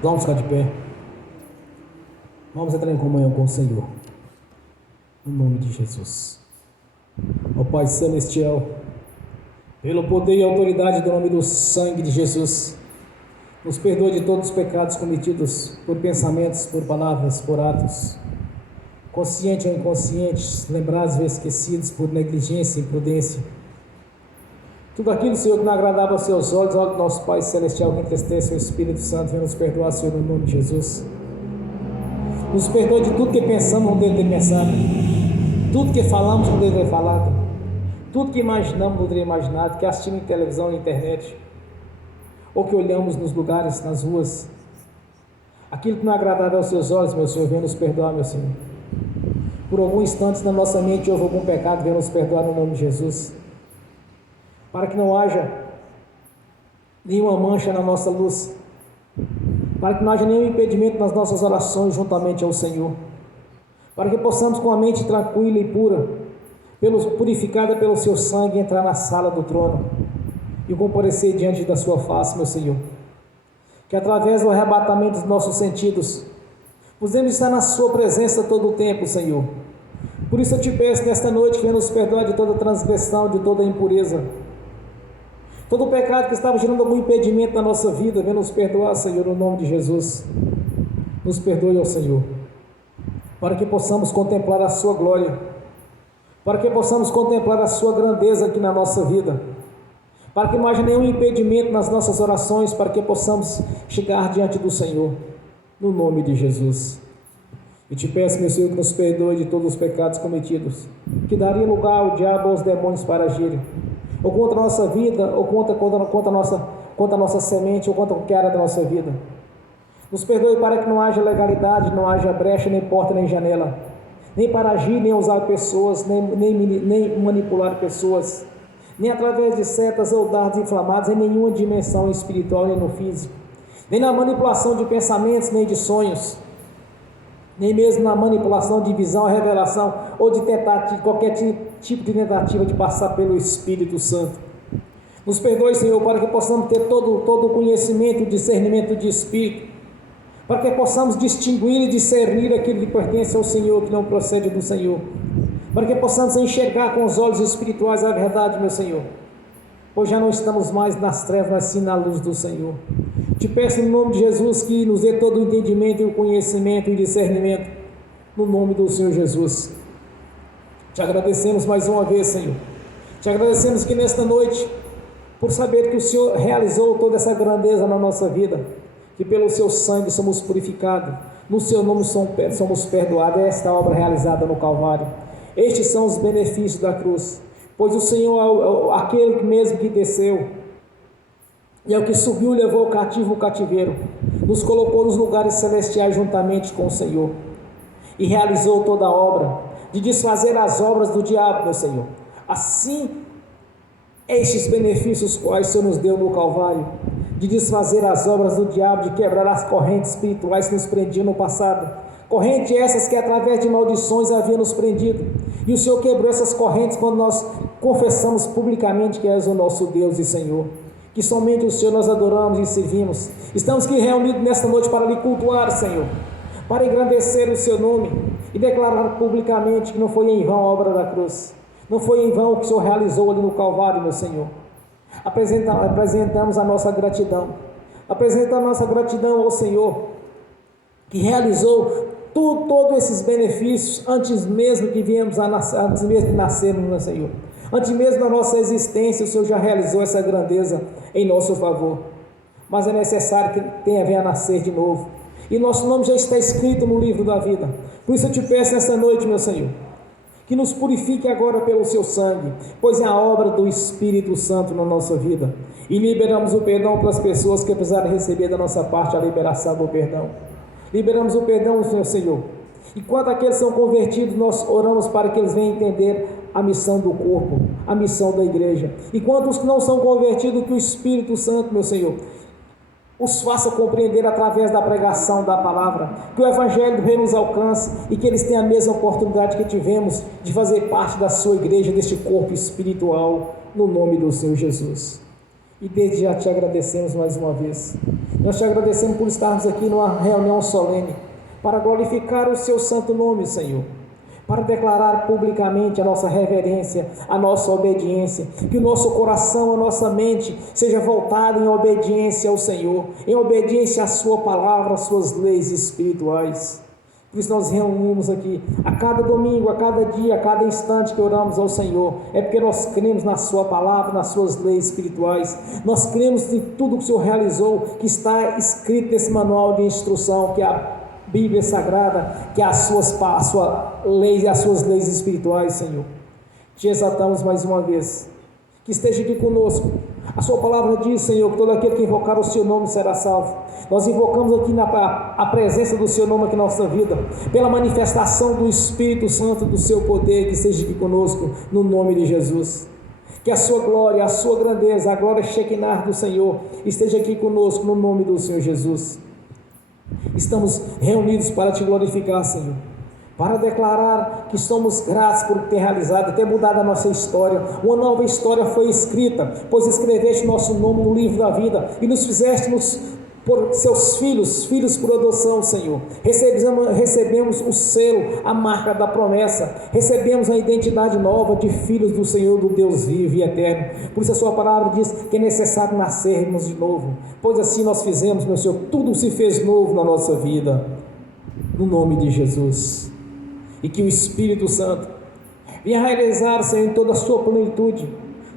Vamos ficar de pé. Vamos entrar em comunhão com o Senhor. Em nome de Jesus. Ó Pai Celestial, pelo poder e autoridade do nome do sangue de Jesus, nos perdoe de todos os pecados cometidos por pensamentos, por palavras, por atos, conscientes ou inconscientes, lembrados ou esquecidos por negligência e imprudência. Tudo aquilo, Senhor, que não agradava aos seus olhos, ao nosso Pai Celestial, que entristece o Espírito Santo, venha nos perdoar, Senhor, no nome de Jesus. Nos perdoe de tudo que pensamos, não deve ter pensado, tudo que falamos, não deve ter falado, tudo que imaginamos, não deve ter imaginado, que assistimos em televisão, na internet, ou que olhamos nos lugares, nas ruas. Aquilo que não agradava aos seus olhos, meu Senhor, venha nos perdoar, meu Senhor. Por alguns instantes na nossa mente houve algum pecado, venha nos perdoar no nome de Jesus. Para que não haja nenhuma mancha na nossa luz, para que não haja nenhum impedimento nas nossas orações juntamente ao Senhor, para que possamos com a mente tranquila e pura, purificada pelo seu sangue, entrar na sala do trono e comparecer diante da sua face, meu Senhor, que através do arrebatamento dos nossos sentidos, podemos estar na sua presença todo o tempo, Senhor. Por isso eu te peço nesta noite que venha nos perdoar de toda transgressão, de toda impureza, todo o pecado que estava gerando algum impedimento na nossa vida, venha nos perdoar, Senhor, no nome de Jesus. Nos perdoe, ó Senhor, para que possamos contemplar a sua glória, para que possamos contemplar a sua grandeza aqui na nossa vida, para que não haja nenhum impedimento nas nossas orações, para que possamos chegar diante do Senhor, no nome de Jesus. E te peço, meu Senhor, que nos perdoe de todos os pecados cometidos, que daria lugar ao diabo, aos demônios para agirem, ou contra a nossa vida, ou contra a nossa semente, ou contra qualquer área da nossa vida. Nos perdoe para que não haja legalidade, não haja brecha, nem porta, nem janela, nem para agir, nem usar pessoas, nem manipular pessoas, nem através de setas ou dardos inflamados, em nenhuma dimensão espiritual, nem no físico, nem na manipulação de pensamentos, nem de sonhos, nem mesmo na manipulação de visão, revelação, ou de tentativa, qualquer tipo de tentativa de passar pelo Espírito Santo. Nos perdoe, Senhor, para que possamos ter todo o conhecimento e discernimento de Espírito, para que possamos distinguir e discernir aquilo que pertence ao Senhor, que não procede do Senhor, para que possamos enxergar com os olhos espirituais a verdade, meu Senhor, pois já não estamos mais nas trevas, mas sim na luz do Senhor. Te peço em nome de Jesus que nos dê todo o entendimento e o conhecimento e discernimento, no nome do Senhor Jesus. Te agradecemos mais uma vez, Senhor. Te agradecemos que nesta noite, por saber que o Senhor realizou toda essa grandeza na nossa vida, que pelo seu sangue somos purificados, no seu nome somos perdoados. É esta obra realizada no Calvário. Estes são os benefícios da cruz, pois o Senhor é aquele mesmo que desceu, e é o que subiu e levou o cativo o cativeiro, nos colocou nos lugares celestiais juntamente com o Senhor, e realizou toda a obra de desfazer as obras do diabo, meu Senhor. Assim, estes benefícios quais o Senhor nos deu no Calvário, de desfazer as obras do diabo, de quebrar as correntes espirituais que nos prendiam no passado, correntes essas que através de maldições haviam nos prendido, e o Senhor quebrou essas correntes quando nós confessamos publicamente que és o nosso Deus e Senhor, que somente o Senhor nós adoramos e servimos. Estamos aqui reunidos nesta noite para lhe cultuar, Senhor, para engrandecer o seu nome e declarar publicamente que não foi em vão a obra da cruz, não foi em vão o que o Senhor realizou ali no Calvário, meu Senhor. Apresentamos a nossa gratidão, ao Senhor, que realizou todos esses benefícios antes mesmo que viemos antes mesmo de nascermos, meu Senhor. Antes mesmo da nossa existência, o Senhor já realizou essa grandeza em nosso favor. Mas é necessário que venha a nascer de novo, e nosso nome já está escrito no livro da vida. Por isso eu te peço nesta noite, meu Senhor, que nos purifique agora pelo seu sangue, pois é a obra do Espírito Santo na nossa vida, e liberamos o perdão para as pessoas que precisaram receber da nossa parte a liberação do perdão. Liberamos o perdão, meu Senhor, e quando aqueles são convertidos, nós oramos para que eles venham entender a missão do corpo, a missão da igreja. E quanto os que não são convertidos, que o Espírito Santo, meu Senhor, os faça compreender através da pregação da palavra, que o Evangelho venha nos alcance e que eles tenham a mesma oportunidade que tivemos de fazer parte da sua igreja, deste corpo espiritual, no nome do Senhor Jesus. E desde já te agradecemos mais uma vez. Nós te agradecemos por estarmos aqui numa reunião solene, para glorificar o seu santo nome, Senhor. Para declarar publicamente a nossa reverência, a nossa obediência, que o nosso coração, a nossa mente seja voltado em obediência ao Senhor, em obediência à sua palavra, às suas leis espirituais. Por isso nós reunimos aqui, a cada domingo, a cada dia, a cada instante que oramos ao Senhor, é porque nós cremos na sua palavra, nas suas leis espirituais, nós cremos em tudo que o Senhor realizou, que está escrito nesse manual de instrução, que é a Bíblia Sagrada, que é as suas leis espirituais, Senhor. Te exaltamos mais uma vez, que esteja aqui conosco. A sua palavra diz, Senhor, que todo aquele que invocar o seu nome será salvo. Nós invocamos aqui a presença do seu nome aqui na nossa vida, pela manifestação do Espírito Santo, do seu poder, que esteja aqui conosco, no nome de Jesus. Que a sua glória, a sua grandeza, a glória Shekinah do Senhor, esteja aqui conosco, no nome do Senhor Jesus. Estamos reunidos para te glorificar, Senhor, para declarar que somos gratos por ter realizado e ter mudado a nossa história. Uma nova história foi escrita, pois escreveste nosso nome no livro da vida e nos fizeste por seus filhos por adoção, Senhor. Recebemos o selo, a marca da promessa, recebemos a identidade nova de filhos do Senhor, do Deus vivo e eterno. Por isso a sua palavra diz que é necessário nascermos de novo, pois assim nós fizemos, meu Senhor, tudo se fez novo na nossa vida, no nome de Jesus. E que o Espírito Santo venha realizar, Senhor, em toda a sua plenitude,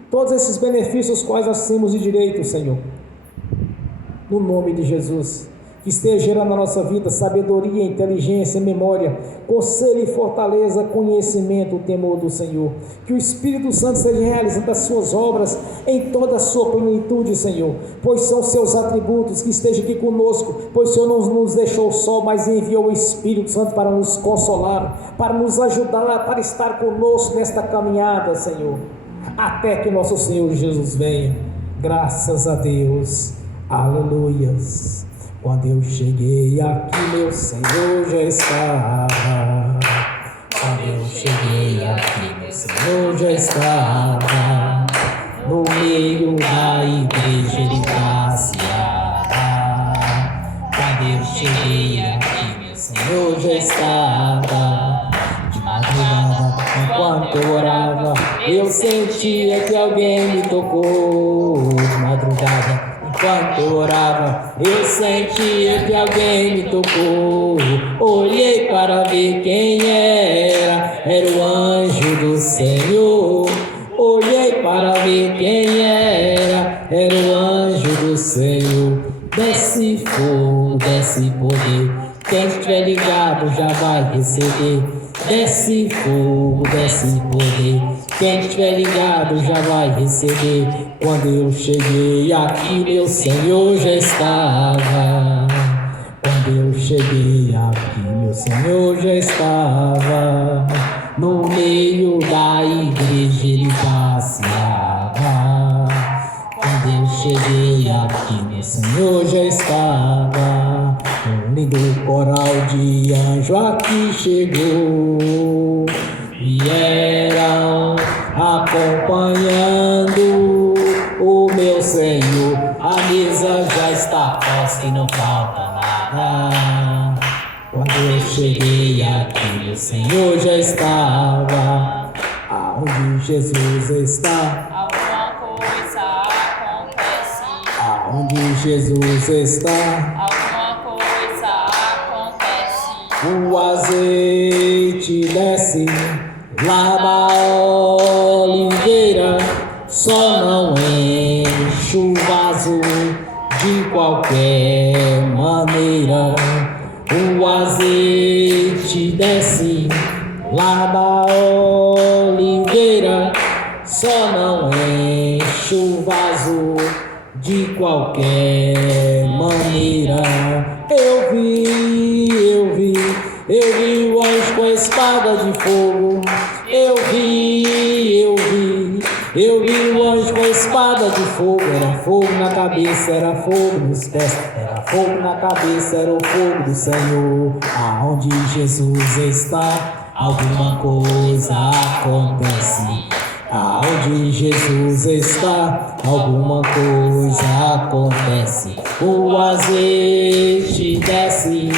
todos esses benefícios quais nós temos de direito, Senhor, no nome de Jesus. Que esteja gerando na nossa vida sabedoria, inteligência, memória, conselho e fortaleza, conhecimento, o temor do Senhor. Que o Espírito Santo esteja realizando as suas obras em toda a sua plenitude, Senhor, pois são seus atributos. Que esteja aqui conosco, pois o Senhor não nos deixou só, mas enviou o Espírito Santo para nos consolar, para nos ajudar, para estar conosco nesta caminhada, Senhor, até que nosso Senhor Jesus venha. Graças a Deus. Aleluias. Quando eu cheguei aqui, meu Senhor já estava. Quando eu cheguei aqui, meu Senhor já estava. No meio da igreja ele passeava. Quando eu cheguei aqui, meu Senhor já estava. De madrugada, enquanto eu orava, eu sentia que alguém me tocou. De madrugada, enquanto eu orava, eu sentia que alguém me tocou. Olhei para ver quem era o anjo do Senhor. Olhei para ver quem era o anjo do Senhor. Desce fogo, desce poder, quem estiver ligado já vai receber. Desce fogo, desce poder, quem estiver ligado já vai receber. Quando eu cheguei aqui, meu Senhor já estava. Quando eu cheguei aqui, meu Senhor já estava. No meio da igreja ele passeava. Quando eu cheguei aqui, meu Senhor já estava. Um lindo coral de anjo aqui chegou. Vieram acompanhando o meu Senhor. A mesa já está posta e não falta nada. Quando eu cheguei aqui, meu Senhor já estava. Aonde Jesus está, alguma coisa acontece. Aonde Jesus está, Alguma coisa acontece. o azeite desce lá da oliveira, só não enche o vaso de qualquer maneira. O azeite desce lá da oliveira, só não enche o vaso de qualquer maneira. Eu vi o anjo com a espada de fogo. Eu vi o anjo com a espada de fogo. Era fogo na cabeça, era fogo nos pés, era fogo na cabeça, era o fogo do Senhor. Aonde Jesus está, alguma coisa acontece. Aonde Jesus está, alguma coisa acontece. O azeite desce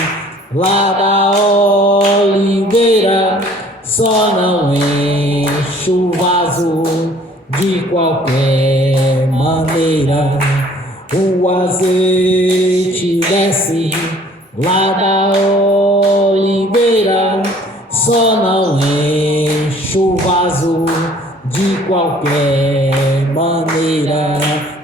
lá da oliveira, só não enche o vaso de qualquer maneira. O azeite desce lá da oliveira, só não enche o vaso de qualquer maneira.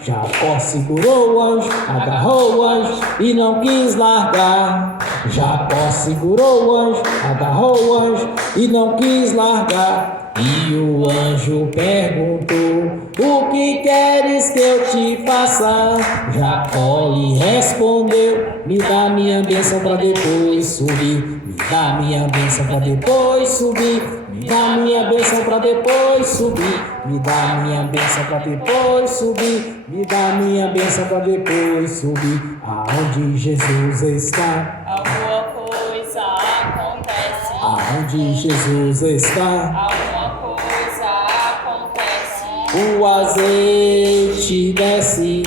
Jacó segurou o anjo, agarrou o anjo e não quis largar. Jacó segurou o anjo, agarrou o anjo e não quis largar. E o anjo perguntou: o que queres que eu te faça? Jacó lhe respondeu: me dá minha bênção para depois subir. Me dá minha bênção para depois subir. Me dá minha bênção para depois subir. Me dá minha bênção para depois subir. Me dá minha bênção para depois subir. Aonde Jesus está, Alguma coisa acontece. aonde Jesus está, Alguma coisa acontece. o azeite desce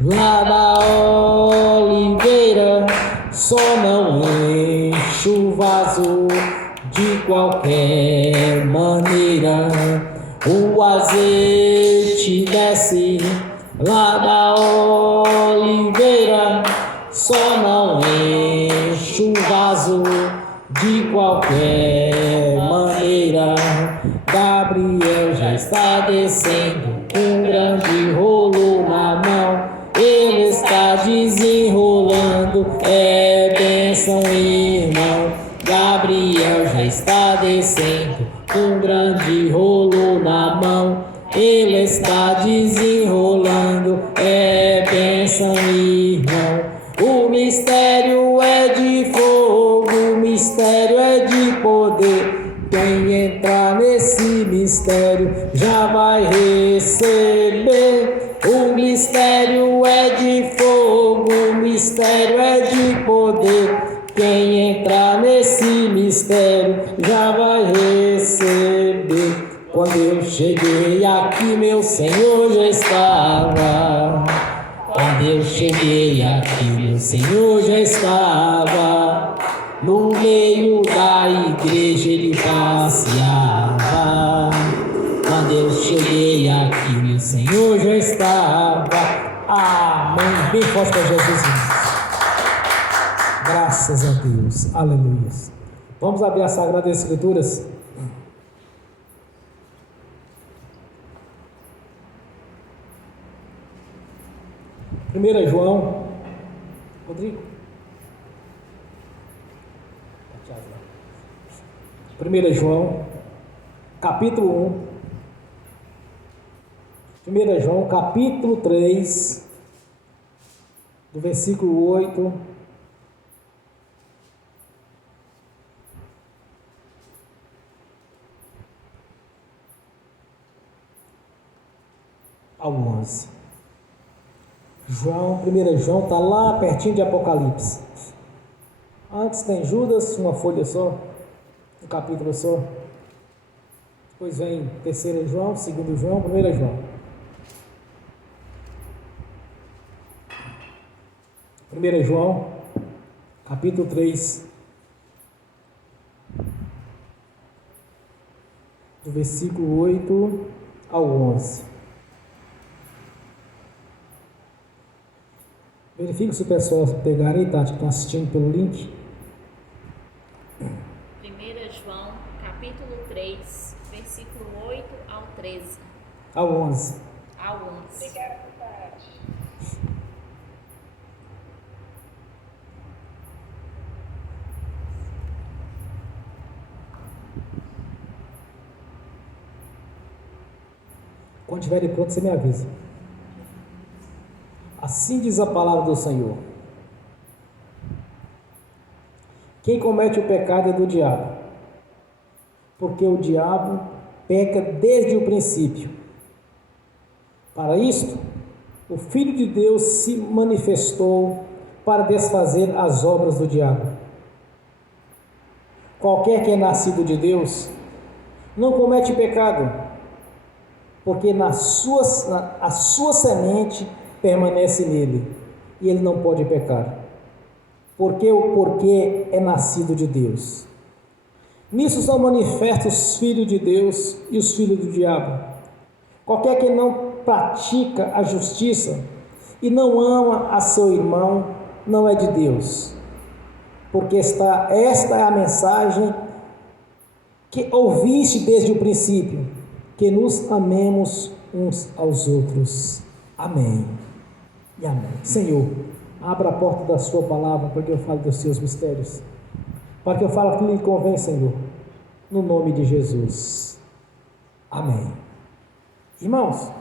lá da oliveira, só não enche o vaso de qualquer maneira. O azeite desce lá da oliveira, só não enche o vaso de qualquer maneira. Gabriel já está descendo com um grande rolo na mão. Ele está desenrolando, é bênção, irmão. Gabriel já está descendo com um grande rolo na mão. Ele está desenrolando, é bênção, irmão. O mistério é de fogo, o mistério é de poder. Quem entrar nesse mistério já vai receber. O mistério é de fogo, o mistério é de poder. Quem entrar nesse mistério já vai receber. Quando eu cheguei aqui, meu Senhor já estava. Quando eu cheguei aqui, meu Senhor já estava. No meio da igreja ele passeava. Quando eu cheguei aqui, meu Senhor já estava. Amém. Bem forte para Jesus. Graças a Deus. Aleluia. Vamos abrir as Sagradas Escrituras. Primeira João. Rodrigo. 1 João, capítulo 1. 1 João, capítulo 3, do versículo 8 ao 11. 1 João está lá pertinho de Apocalipse. Antes tem Judas, uma folha só, um capítulo só. Depois vem 3 João, 2 João, 1 João. 1 João, capítulo 3, do versículo 8 ao 11. Verifique se o pessoal pegar aí, Tati, que está assistindo pelo link. 1 João, capítulo 3, versículo 8 ao 13. Ao 11. Ao 11. Obrigada, Tati. Quando estiver pronto, você me avisa. Assim diz a palavra do Senhor. Quem comete o pecado é do diabo, porque o diabo peca desde o princípio. Para isto, o Filho de Deus se manifestou para desfazer as obras do diabo. Qualquer que é nascido de Deus não comete pecado, porque a sua semente permanece nele, e ele não pode pecar, porque é nascido de Deus. Nisso são manifestos os filhos de Deus e os filhos do diabo. Qualquer que não pratica a justiça e não ama a seu irmão, não é de Deus. Porque esta é a mensagem que ouviste desde o princípio, que nos amemos uns aos outros. Amém e amém. Senhor, abra a porta da sua palavra para que eu fale dos seus mistérios, para que eu fale aquilo que lhe convém, Senhor, no nome de Jesus. Amém. Irmãos,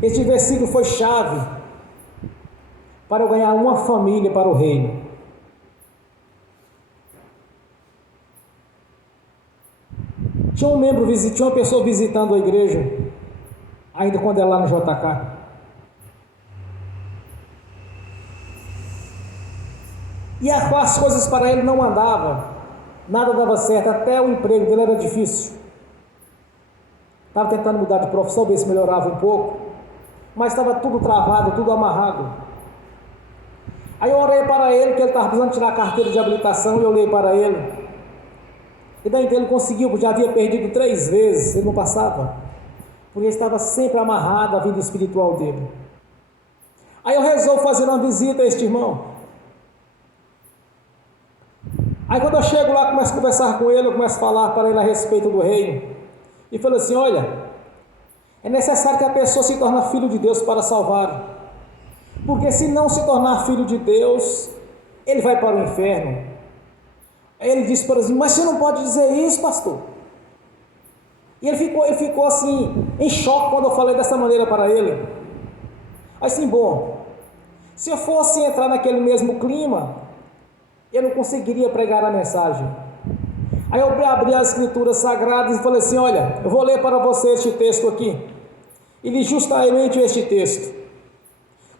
este versículo foi chave para eu ganhar uma família para o reino. Tinha uma pessoa visitando a igreja, ainda quando era lá no JK. E as coisas para ele não andavam, nada dava certo, até o emprego dele era difícil. Estava tentando mudar de profissão, ver se melhorava um pouco, mas estava tudo travado, tudo amarrado. Aí eu orei para ele, que ele estava precisando tirar a carteira de habilitação, e eu olhei para ele. E daí então ele conseguiu, porque já havia perdido 3 vezes, ele não passava, porque ele estava sempre amarrado à vida espiritual dele. Aí eu resolvo fazer uma visita a este irmão. Aí quando eu chego lá, começo a conversar com ele, eu começo a falar para ele a respeito do reino, e falo assim: olha, é necessário que a pessoa se torne filho de Deus para salvar, porque se não se tornar filho de Deus, ele vai para o inferno. Aí ele disse para mim: mas você não pode dizer isso, pastor. E ele ficou assim, em choque quando eu falei dessa maneira para ele. Assim, bom, se eu fosse entrar naquele mesmo clima, eu não conseguiria pregar a mensagem. Aí eu abri as escrituras sagradas e falei assim: olha, eu vou ler para você este texto aqui. E li justamente este texto.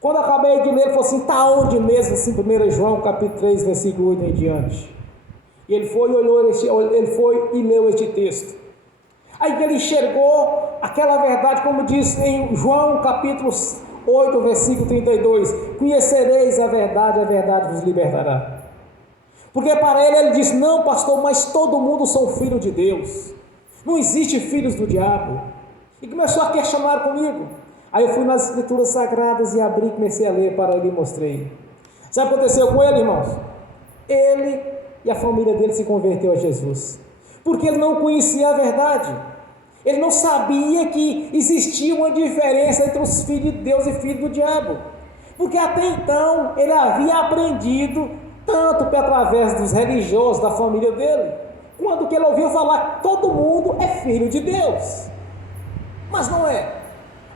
Quando eu acabei de ler, ele falou assim: está onde mesmo? Assim, 1 João capítulo 3, versículo 8 em diante. E ele foi e leu este texto. Aí ele enxergou aquela verdade, como diz em João capítulo 8, versículo 32: conhecereis a verdade vos libertará. Porque para ele disse: não, pastor, mas todo mundo são filhos de Deus, não existe filhos do diabo. E começou a questionar comigo. Aí eu fui nas escrituras sagradas e abri, comecei a ler para ele e mostrei. Sabe o que aconteceu com ele, irmãos? Ele e a família dele se converteu a Jesus, porque ele não conhecia a verdade. Ele não sabia que existia uma diferença entre os filhos de Deus e filhos do diabo, porque até então ele havia aprendido tanto através dos religiosos da família dele, quanto que ele ouviu falar que todo mundo é filho de Deus. Mas não é.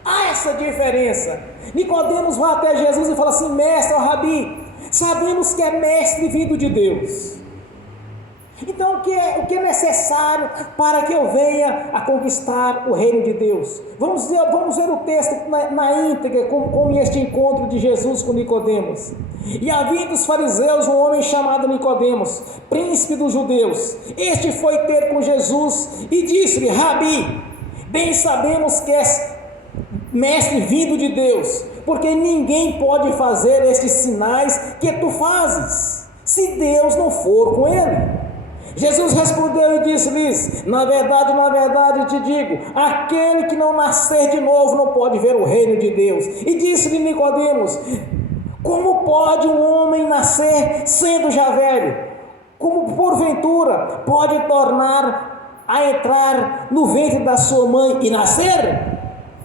Há essa diferença. Nicodemos vai até Jesus e fala assim: mestre, ó Rabi, sabemos que é mestre vindo de Deus. Então o que é necessário para que eu venha a conquistar o reino de Deus? Vamos ver o texto na íntegra, como este encontro de Jesus com Nicodemos. E havia dos fariseus um homem chamado Nicodemos, príncipe dos judeus. Este foi ter com Jesus e disse-lhe: Rabi, bem sabemos que és mestre vindo de Deus, porque ninguém pode fazer estes sinais que tu fazes, se Deus não for com ele. Jesus respondeu e disse-lhes: na verdade te digo, aquele que não nascer de novo não pode ver o reino de Deus. E disse-lhe Nicodemos: como pode um homem nascer sendo já velho? Como porventura pode tornar a entrar no ventre da sua mãe e nascer?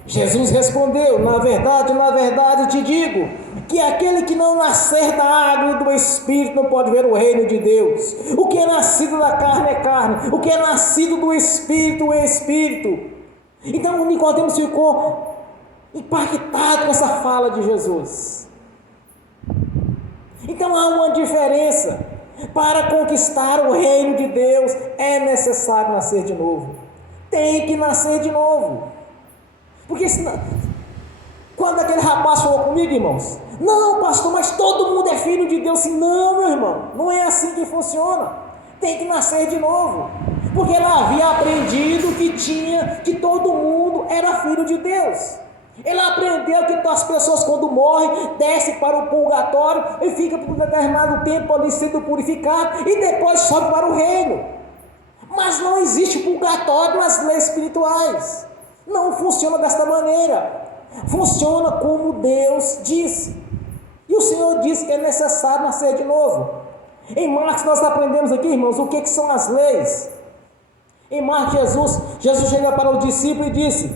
Jesus respondeu: na verdade te digo, que aquele que não nascer da água e do Espírito não pode ver o reino de Deus. O que é nascido da carne é carne, o que é nascido do Espírito é Espírito. Então Nicodemos ficou impactado com essa fala de Jesus. Então há uma diferença. Para conquistar o reino de Deus é necessário nascer de novo. Tem que nascer de novo. Porque senão, quando aquele rapaz falou comigo, irmãos: não, pastor, mas todo mundo é filho de Deus. Assim, não, meu irmão, não é assim que funciona. Tem que nascer de novo. Porque ela havia aprendido que todo mundo era filho de Deus. Ela aprendeu que as pessoas, quando morrem, descem para o purgatório e ficam por um determinado tempo ali sendo purificado e depois sobe para o reino. Mas não existe purgatório nas leis espirituais. Não funciona desta maneira. Funciona como Deus disse. E o Senhor disse que é necessário nascer de novo. Em Marcos nós aprendemos aqui, irmãos, o que são as leis. Em Marcos, Jesus chega para os discípulos e disse: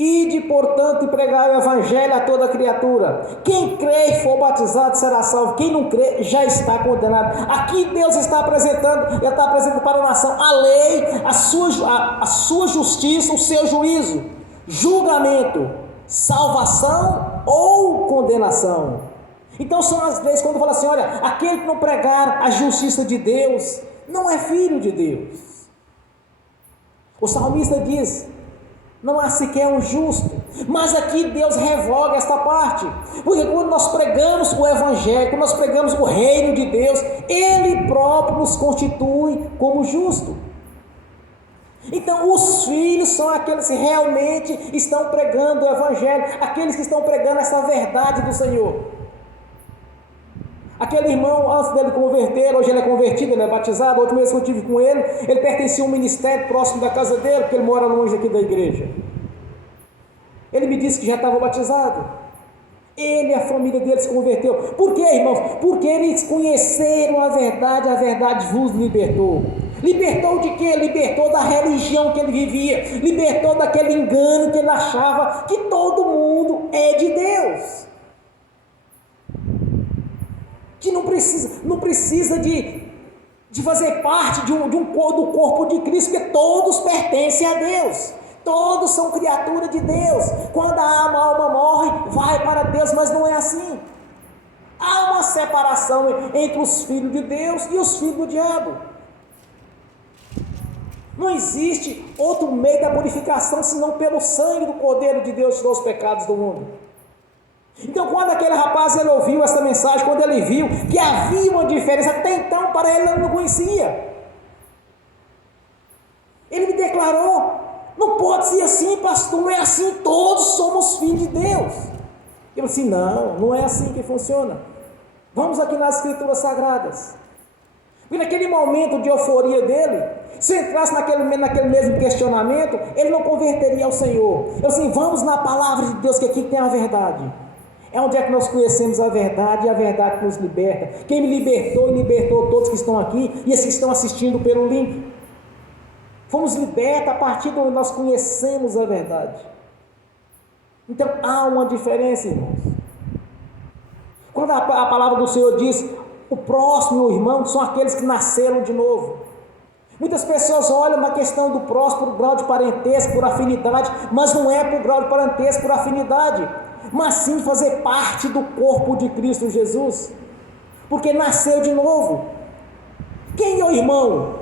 Ide, portanto, e pregai o evangelho a toda criatura. Quem crê e for batizado será salvo. Quem não crê já está condenado. Aqui Deus está apresentando, Ele está apresentando para a nação a lei, a sua justiça, o seu juízo, julgamento, salvação ou condenação. Então são as leis, quando fala assim, olha, aquele que não pregar a justiça de Deus, não é filho de Deus. O salmista diz: não há sequer um justo. Mas aqui Deus revoga esta parte, porque quando nós pregamos o evangelho, quando nós pregamos o reino de Deus, Ele próprio nos constitui como justo. Então os filhos são aqueles que realmente estão pregando o evangelho, aqueles que estão pregando essa verdade do Senhor. Aquele irmão, antes dele converter, hoje ele é convertido, ele é batizado. A última vez que eu estive com ele pertencia a um ministério próximo da casa dele, porque ele mora longe aqui da igreja. Ele me disse que já estava batizado. Ele e a família dele se converteu. Por quê, irmãos? Porque eles conheceram a verdade vos libertou. Libertou de quê? Libertou da religião que ele vivia, libertou daquele engano que ele achava que todo mundo é de Deus. Que não precisa de fazer parte do corpo de Cristo, porque todos pertencem a Deus, todos são criatura de Deus. Quando a alma morre, vai para Deus, mas não é assim. Há uma separação entre os filhos de Deus e os filhos do diabo. Não existe outro meio da purificação senão pelo sangue do Cordeiro de Deus que tirou os pecados do mundo. Então, quando aquele rapaz ele ouviu essa mensagem, quando ele viu que havia uma diferença, até então para ele não conhecia, ele me declarou: não pode ser assim, pastor, não é assim, todos somos filhos de Deus. Eu disse: não é assim que funciona. Vamos aqui nas Escrituras Sagradas. E naquele momento de euforia dele, se entrasse naquele mesmo questionamento, ele não converteria ao Senhor. Eu disse: vamos na palavra de Deus, que aqui tem a verdade. É onde é que nós conhecemos a verdade, e a verdade que nos liberta. Quem me libertou e libertou todos que estão aqui e esses que estão assistindo pelo link. Fomos libertos a partir de onde nós conhecemos a verdade. Então há uma diferença, irmãos. Quando a palavra do Senhor diz: o próximo e o irmão são aqueles que nasceram de novo. Muitas pessoas olham na questão do próximo por grau de parentesco, por afinidade, mas não é por grau de parentesco, por afinidade, mas sim fazer parte do corpo de Cristo Jesus, porque nasceu de novo. Quem é o irmão?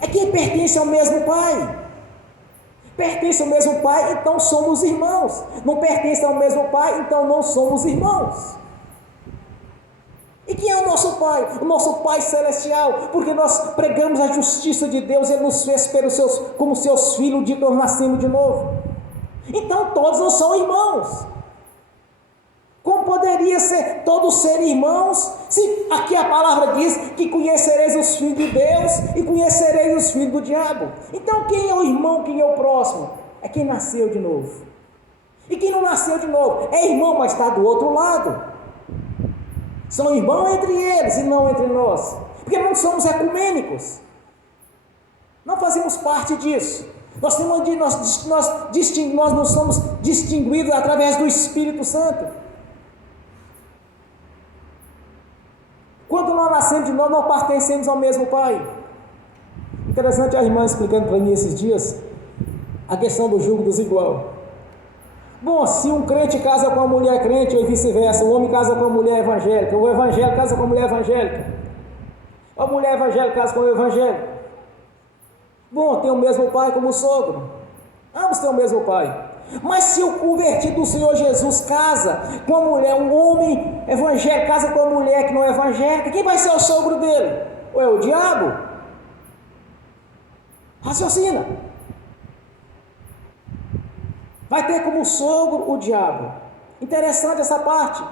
É quem pertence ao mesmo Pai. Pertence ao mesmo Pai, então somos irmãos. Não pertence ao mesmo Pai, então não somos irmãos. E quem é o nosso Pai? O nosso Pai Celestial, porque nós pregamos a justiça de Deus, Ele nos fez como seus filhos, de nós nascemos de novo. Então todos não são irmãos. Como poderia todos serem irmãos, se aqui a palavra diz que conhecereis os filhos de Deus e conhecereis os filhos do diabo? Então quem é o irmão, quem é o próximo? É quem nasceu de novo. E quem não nasceu de novo é irmão, mas está do outro lado. São irmãos entre eles e não entre nós, porque não somos ecumênicos, não fazemos parte disso. Nós não somos distinguidos através do Espírito Santo. Quando nós nascemos de novo, nós pertencemos ao mesmo Pai. Interessante a irmã explicando para mim esses dias a questão do jugo desigual. Bom, se um crente casa com uma mulher crente ou vice-versa, o homem casa com uma mulher evangélica, o evangélico casa com uma mulher evangélica, a mulher evangélica casa com o evangélico. Bom, tem o mesmo pai como o sogro, ambos têm o mesmo pai. Mas se o convertido do Senhor Jesus casa com uma mulher, um homem evangélico casa com uma mulher que não é evangélica, quem vai ser o sogro dele? Ou é o diabo? Raciocina. Vai ter como sogro o diabo. Interessante essa parte.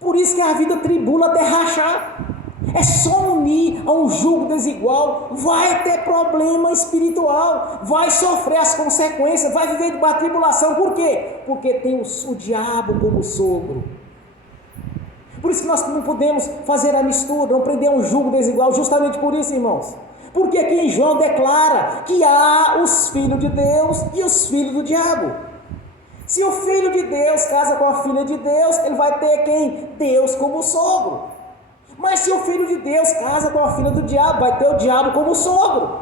Por isso que a vida tribula até rachar. É só unir a um jugo desigual, vai ter problema espiritual, vai sofrer as consequências, vai viver de tribulação. Por quê? Porque tem o diabo como sogro. Por isso que nós não podemos fazer a mistura, não prender um jugo desigual, justamente por isso, irmãos. Porque aqui em João declara que há os filhos de Deus e os filhos do diabo. Se o filho de Deus casa com a filha de Deus, ele vai ter quem? Deus como sogro. Mas se o filho de Deus casa com a filha do diabo, vai ter o diabo como sogro.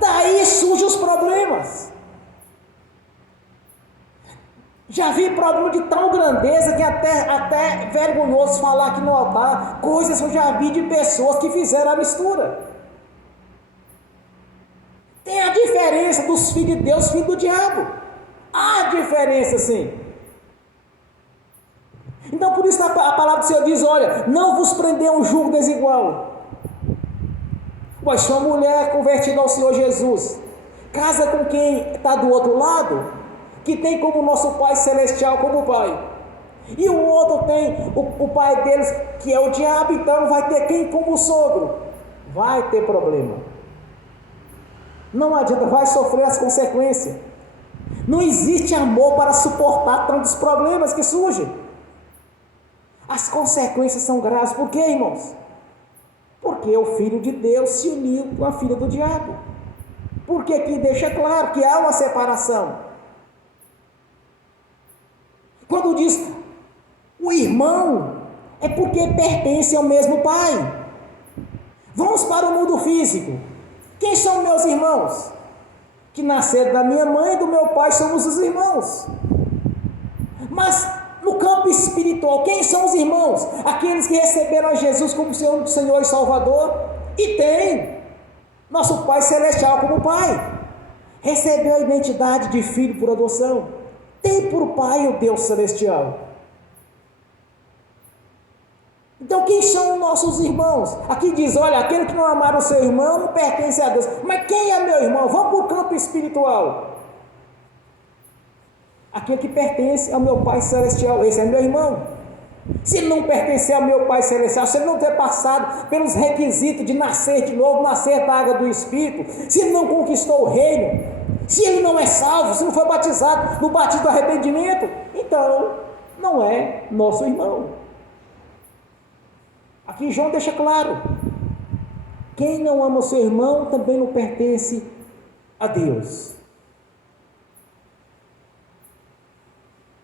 Daí surgem os problemas. Já vi problema de tal grandeza que até vergonhoso falar aqui no altar, coisas que eu já vi de pessoas que fizeram a mistura. Tem a diferença dos filhos de Deus e filhos do diabo. Há diferença sim. Então por isso a palavra do Senhor diz, olha, não vos prender um jugo desigual. Pois se uma mulher convertida ao Senhor Jesus, casa com quem está do outro lado, que tem como nosso Pai Celestial como Pai, e o outro tem o pai deles, que é o diabo, então vai ter quem como sogro? Vai ter problema. Não adianta, vai sofrer as consequências. Não existe amor para suportar tantos problemas que surgem. As consequências são graves. Por quê, irmãos? Porque o filho de Deus se uniu com a filha do diabo. Porque aqui deixa claro que há uma separação. Quando diz o irmão, é porque pertence ao mesmo pai. Vamos para o mundo físico. Quem são meus irmãos? Que nasceram da minha mãe e do meu pai, somos os irmãos. Mas no campo espiritual, quem são os irmãos? Aqueles que receberam a Jesus como Senhor e Salvador, e tem nosso Pai Celestial como Pai. Recebeu a identidade de filho por adoção. Tem por Pai o Deus Celestial. Então quem são os nossos irmãos? Aqui diz, olha, aquele que não amar o seu irmão não pertence a Deus. Mas quem é meu irmão? Vamos para o campo espiritual. Aquele que pertence ao meu Pai Celestial, esse é meu irmão. Se ele não pertencer ao meu Pai Celestial, se ele não ter passado pelos requisitos de nascer de novo, nascer da água do Espírito, se ele não conquistou o reino, se ele não é salvo, se não foi batizado no batismo do arrependimento, então não é nosso irmão. Aqui João deixa claro, quem não ama o seu irmão também não pertence a Deus.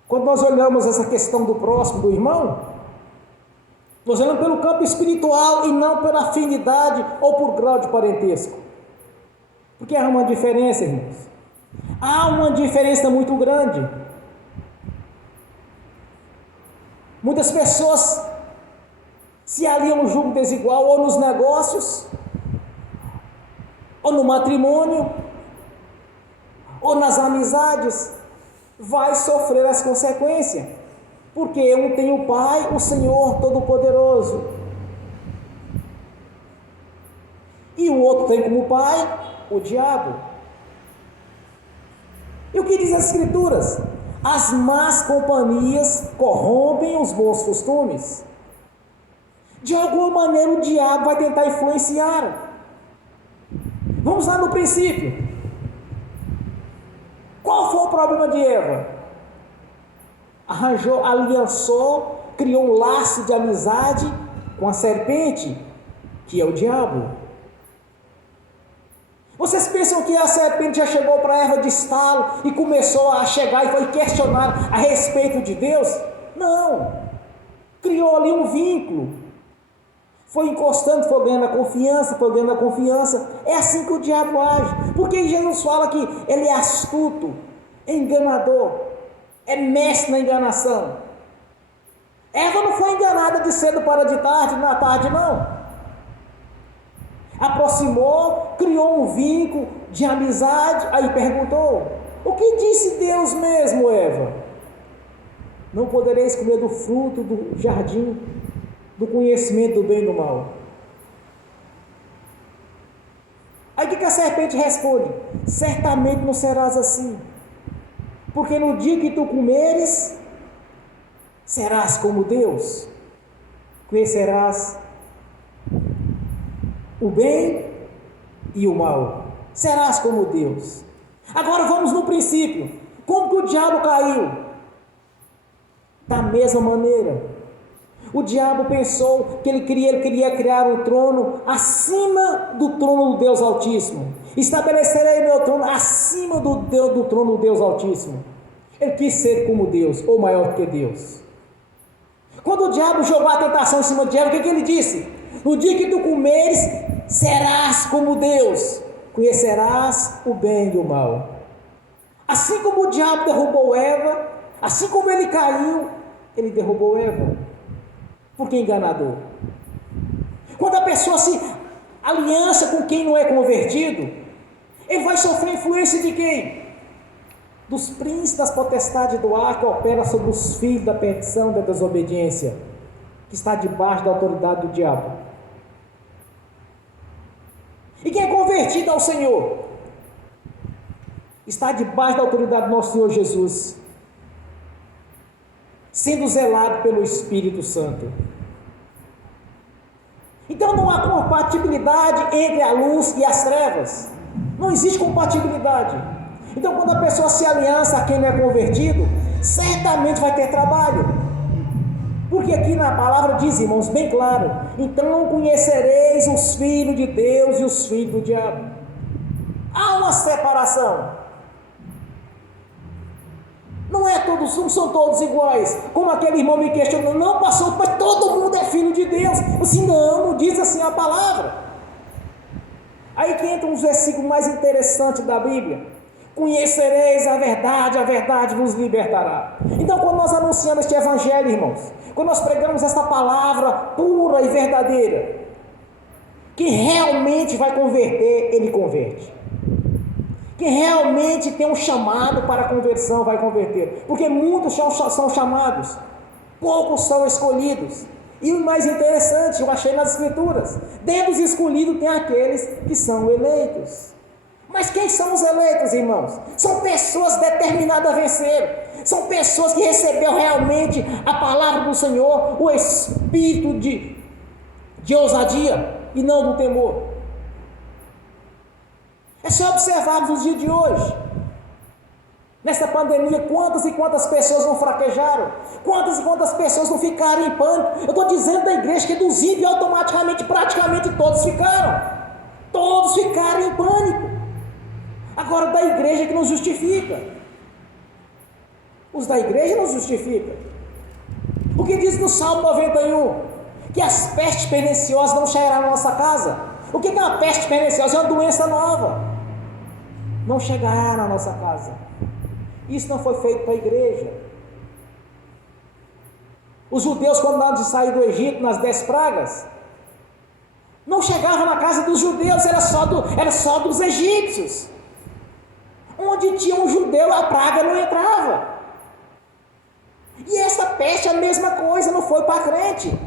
Quando nós olhamos essa questão do próximo, do irmão, nós olhamos pelo campo espiritual e não pela afinidade ou por grau de parentesco. Porque há uma diferença, irmãos. Há uma diferença muito grande. Muitas pessoas se aliam no jugo desigual ou nos negócios, ou no matrimônio, ou nas amizades, vai sofrer as consequências, porque um tem o Pai, o Senhor Todo-Poderoso, e o outro tem como pai o diabo. E o que diz as Escrituras? As más companhias corrompem os bons costumes. De alguma maneira o diabo vai tentar influenciar. Vamos lá no princípio. Qual foi o problema de Eva? Aliançou, criou um laço de amizade com a serpente, que é o diabo. Vocês pensam que a serpente já chegou para Eva de estalo e começou a chegar e foi questionar a respeito de Deus? Não. Criou ali um vínculo. Foi encostando, foi ganhando a confiança, foi ganhando a confiança. É assim que o diabo age. Porque Jesus fala que ele é astuto, é enganador, é mestre na enganação. Eva não foi enganada de cedo para de tarde, na tarde não. Aproximou, criou um vínculo de amizade, aí perguntou, o que disse Deus mesmo, Eva? Não podereis comer do fruto do jardim, do conhecimento do bem e do mal. Aí o que a certamente responde: certamente não serás assim, porque no dia que tu comeres, serás como Deus, conhecerás o bem e o mal, serás como Deus. Agora vamos no princípio. Como que o diabo caiu? Da mesma maneira. O diabo pensou que ele queria criar um trono acima do trono do Deus Altíssimo. Estabelecerei meu trono acima do trono do Deus Altíssimo. Ele quis ser como Deus, ou maior do que Deus. Quando o diabo jogou a tentação em cima de Eva, o que ele disse? No dia que tu comeres, serás como Deus, conhecerás o bem e o mal. Assim como o diabo derrubou Eva, assim como ele caiu, ele derrubou Eva. Porque enganador. Quando a pessoa se aliança com quem não é convertido, ele vai sofrer influência de quem? Dos príncipes das potestades do ar que opera sobre os filhos da perdição, da desobediência, que está debaixo da autoridade do diabo. E quem é convertido ao Senhor está debaixo da autoridade do nosso Senhor Jesus, sendo zelado pelo Espírito Santo. Então não há compatibilidade entre a luz e as trevas. Não existe compatibilidade. Então quando a pessoa se aliança a quem não é convertido, certamente vai ter trabalho. Porque aqui na palavra diz, irmãos, bem claro: então conhecereis os filhos de Deus e os filhos do diabo. Há uma separação. Não são todos iguais. Como aquele irmão me questionou: não, pastor, mas todo mundo é filho de Deus. Eu disse: não diz assim a palavra. Aí que entra um versículo mais interessante da Bíblia: conhecereis a verdade vos libertará. Então quando nós anunciamos este evangelho, irmãos, quando nós pregamos esta palavra pura e verdadeira, que realmente vai converter, ele converte. Que realmente tem um chamado para a conversão, vai converter. Porque muitos são chamados, poucos são escolhidos. E o mais interessante, eu achei nas Escrituras: dentre os escolhidos tem aqueles que são eleitos. Mas quem são os eleitos, irmãos? São pessoas determinadas a vencer. São pessoas que receberam realmente a palavra do Senhor, o espírito de ousadia e não do temor. É só observarmos os dias de hoje. Nessa pandemia, quantas e quantas pessoas não fraquejaram? Quantas e quantas pessoas não ficaram em pânico? Eu estou dizendo da igreja que dos ímpios automaticamente, praticamente todos ficaram. Todos ficaram em pânico. Agora da igreja que não justifica. Os da igreja não justificam. Porque diz no Salmo 91 que as pestes perniciosas não chegarão na nossa casa. O que é uma peste perniciosa? É uma doença nova. Não chegará na nossa casa. Isso não foi feito para a igreja. Os judeus, quando antes de sair do Egito, nas 10 pragas, não chegavam na casa dos judeus, era só dos egípcios. Onde tinha um judeu, a praga não entrava. E essa peste é a mesma coisa, não foi para crente.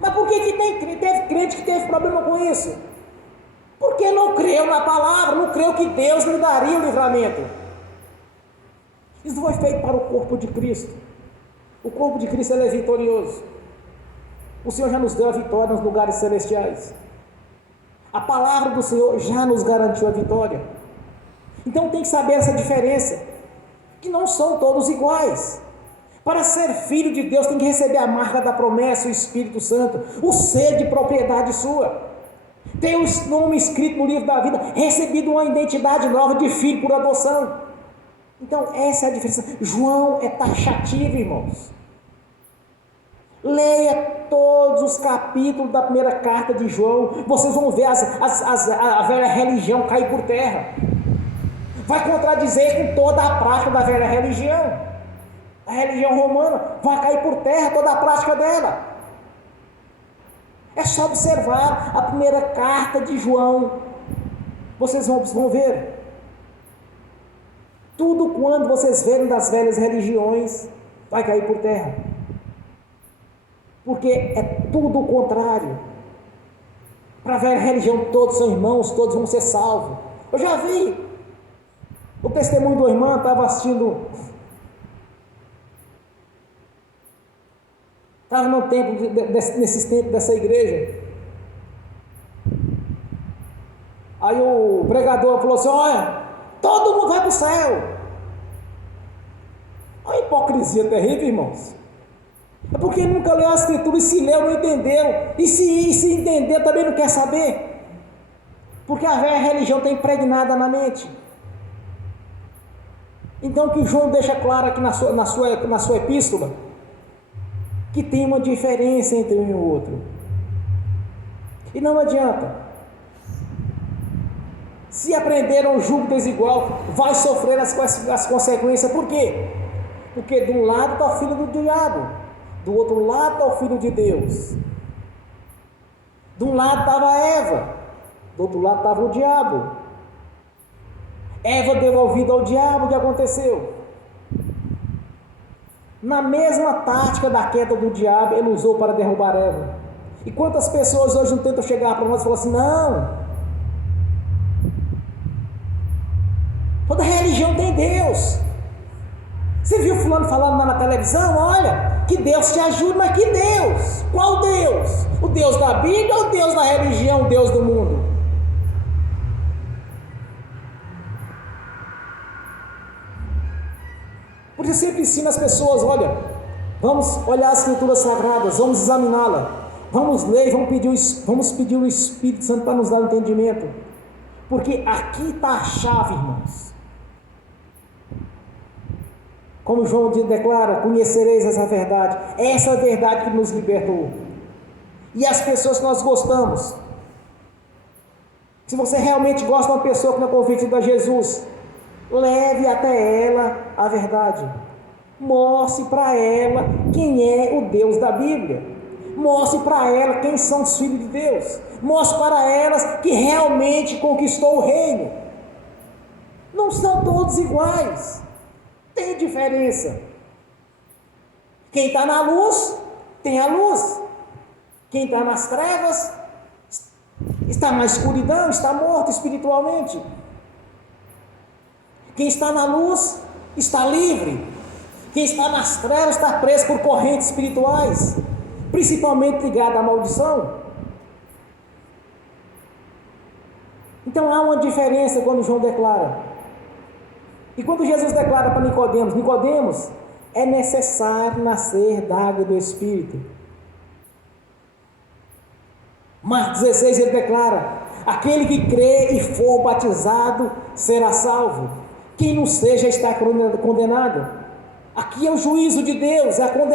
Mas por que teve crente que teve problema com isso? Porque não creu na palavra, não creu que Deus lhe daria o livramento. Isso não foi feito para o corpo de Cristo. O corpo de Cristo ele é vitorioso. O Senhor já nos deu a vitória nos lugares celestiais. A palavra do Senhor já nos garantiu a vitória. Então tem que saber essa diferença, que não são todos iguais. Para ser filho de Deus tem que receber a marca da promessa, o Espírito Santo, o selo de propriedade sua. Tem o nome escrito no livro da vida, recebido uma identidade nova de filho por adoção. Então essa é a diferença. João é taxativo, irmãos. Leia todos os capítulos da primeira carta de João, vocês vão ver a velha religião cair por terra. Vai contradizer com toda a prática da velha religião. A religião romana vai cair por terra toda a prática dela. É só observar a primeira carta de João. Vocês vão ver. Tudo quando vocês verem das velhas religiões vai cair por terra. Porque é tudo o contrário. Para a velha religião todos são irmãos, todos vão ser salvos. Eu já vi. O testemunho do irmão estava assistindo. Estava no tempo, nesses tempos dessa igreja. Aí o pregador falou assim: olha, todo mundo vai para o céu. Uma hipocrisia terrível, irmãos. É porque nunca leu a escritura, e se leu, não entendeu. E se entender, também não quer saber. Porque a velha religião está impregnada na mente. Então, o que João deixa claro aqui na sua epístola, que tem uma diferença entre um e o outro. E não adianta. Se aprender um jugo desigual, vai sofrer as consequências. Por quê? Porque de um lado está o filho do diabo, do outro lado está o filho de Deus. De um lado estava Eva, do outro lado estava o diabo. Eva deu ouvido ao diabo, o que aconteceu? Na mesma tática da queda do diabo, ele usou para derrubar Eva. E quantas pessoas hoje não tentam chegar para nós e falar assim: não, toda religião tem Deus. Você viu fulano falando lá na televisão? Olha, que Deus te ajude, mas que Deus? Qual Deus? O Deus da Bíblia ou o Deus da religião, o Deus do mundo? Por isso eu sempre ensino as pessoas: olha, vamos olhar as escrituras sagradas, vamos examiná-la, vamos ler, vamos pedir o Espírito Santo para nos dar entendimento, porque aqui está a chave, irmãos. Como João declara: conhecereis essa verdade, essa verdade que nos libertou. E as pessoas que nós gostamos, se você realmente gosta de uma pessoa que não é convertida a Jesus, leve até ela a verdade. Mostre para ela quem é o Deus da Bíblia. Mostre para ela quem são os filhos de Deus. Mostre para elas que realmente conquistou o reino. Não são todos iguais. Tem diferença. Quem está na luz, tem a luz. Quem está nas trevas, está na escuridão, está morto espiritualmente. Quem está na luz, está livre. Quem está nas trevas, está preso por correntes espirituais, principalmente ligado à maldição. Então há uma diferença quando João declara. E quando Jesus declara para Nicodemos: Nicodemos, é necessário nascer da água e do Espírito. Marcos 16 ele declara: aquele que crê e for batizado será salvo. Quem não seja está condenado. Aqui é o juízo de Deus, é a condenação.